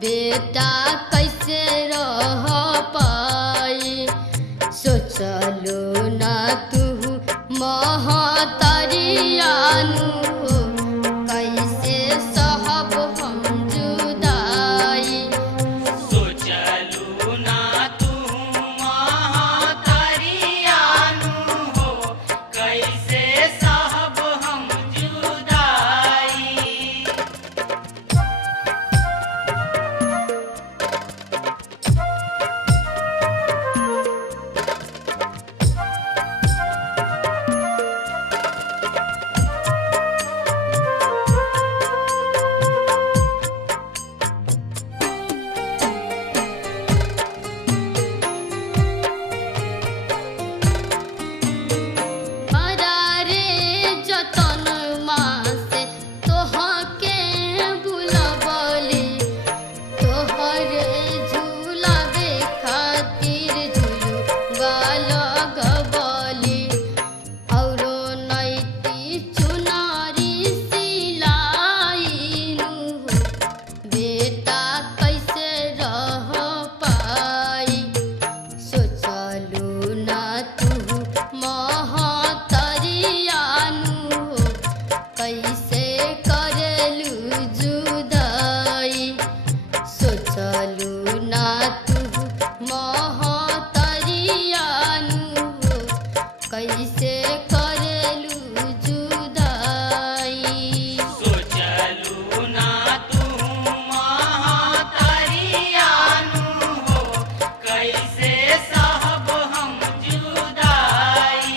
बेटा कैसे रह पाई। सोचलू ना तू महतरियानु हो कैसे सहब हम जुदाई। सोचलू ना तू महतरियानु हो कैसे सहब हम जुदाई। कैसे करेलू जुदाई। सोचलू ना तू महतरियानु हो कैसे सहब हम जुदाई।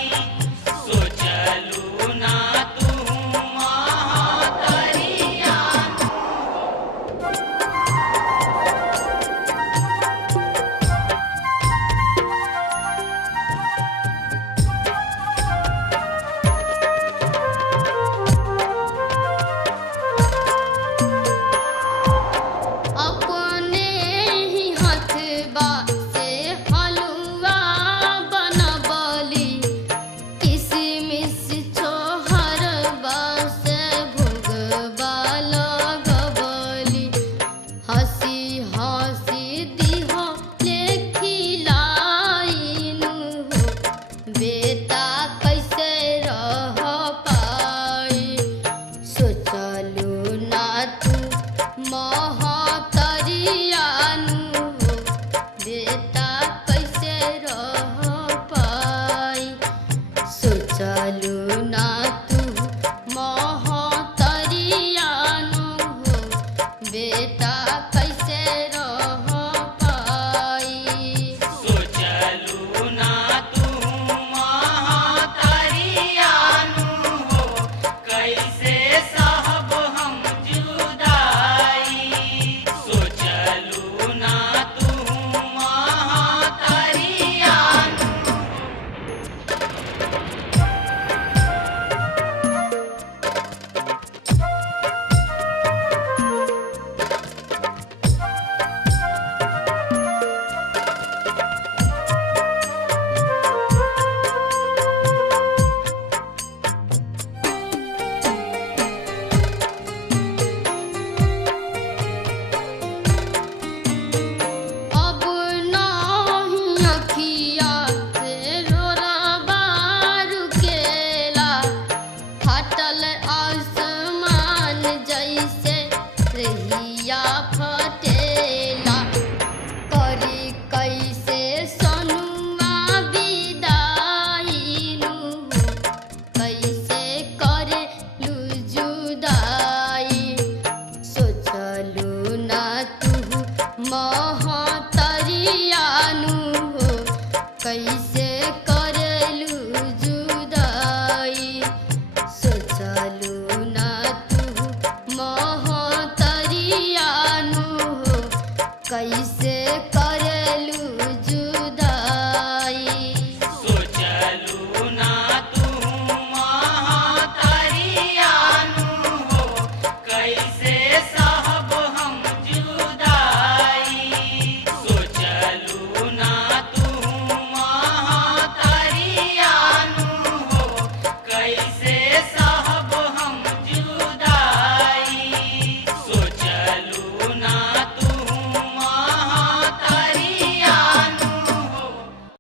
सोचलू ना तू महतरियानु। बेटा कैसे रह पाई। सोचलू ना तू महतरियानु हो बेटा कैसे रह पाई। सोचलू ना तू महतरियानु हो बेटा कैसे रह पाई। सोचलू ना तू महतरियानु हो कैसे सहब हम जुदाई। सोचलू ना तू महतरियानु। अब नाही अखिया से लोरबा रुकेला। फाटल आसमान जैसे रहिया फटेला। करी कैसे सनुआ विदाईनु हो कैसे करेलू जुदाई। सोचलू ना तू मह